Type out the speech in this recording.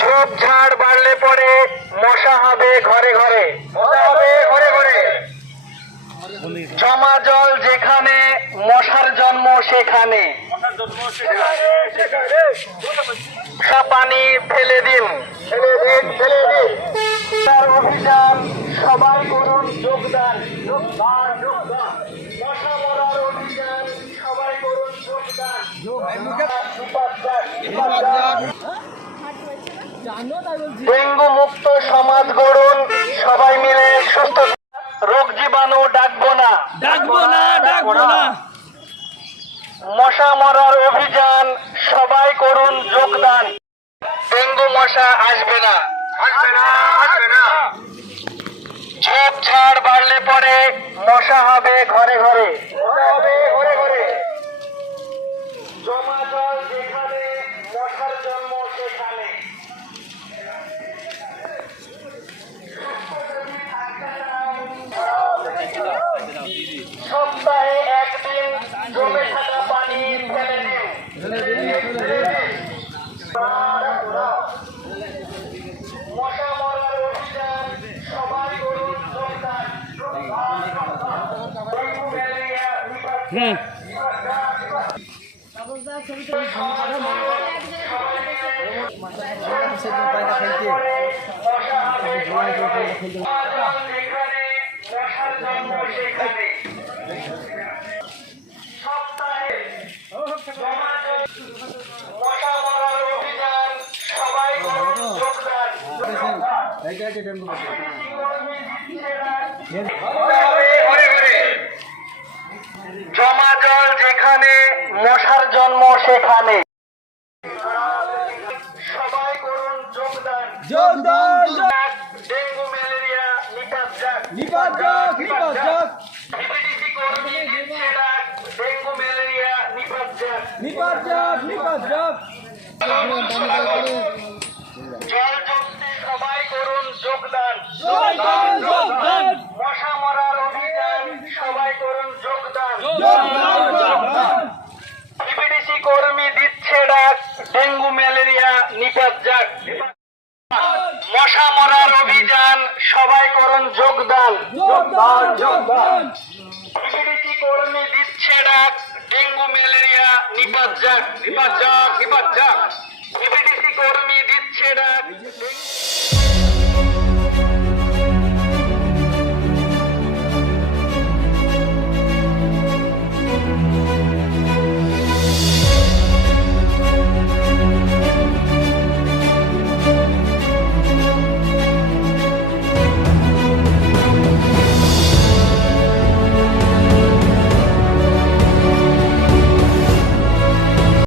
ঝোপঝাড় বাড়লে পরে মশা হবে ঘরে ঘরে, জমা জল যেখানে মশার জন্ম সেখানে, পানি ফেলে দিন, অভিযান সবাই করুন যোগদান, মশা মরার অভিযান সবাই করুন যোগদান, ডেঙ্গু মুক্ত সমাজ গড়ুন সবাই মিলে সুস্থ, রোগ জীবাণু ডাকবো না, মশা মরার অভিযান সবাই করুন যোগদান, ডেঙ্গু মশা আসবে না, ঝোপঝাড় বাড়লে পরে মশা হবে ঘরে ঘরে, জমা জল যেখানে মশার জন্ম সেখানে, সপ্তাহে একদিন জমে থাকা পানি ফেলে দিন, মশা মরার অভিযান সবাই করুন যোগদান, সপ্তাহে মশা মরার অভিযান সবাই করুন যোগদান, জমা জল যেখানে মশার জন্ম সেখানে, সবাই করুন যোগদান, ডেঙ্গু ম্যালেরিয়া নিপাত যাক, বিপিডিসি কর্মী দিচ্ছে ডাক, ডেঙ্গু ম্যালেরিয়া নিপাত যাক, জল যুক্তি সবাই করুন যোগদান, মশা মরার অভিযান সবাই করুন যোগদান, বিপিডিসি কর্মী দিচ্ছে ডাক, ডেঙ্গু ম্যালেরিয়া নিপাত যাক, মশা মরার অভিযান সবাই করুন যোগদান, বিপিডিসি কর্মী দিচ্ছে ডাক, ডেঙ্গু ম্যালেরিয়া নিপাত যাক।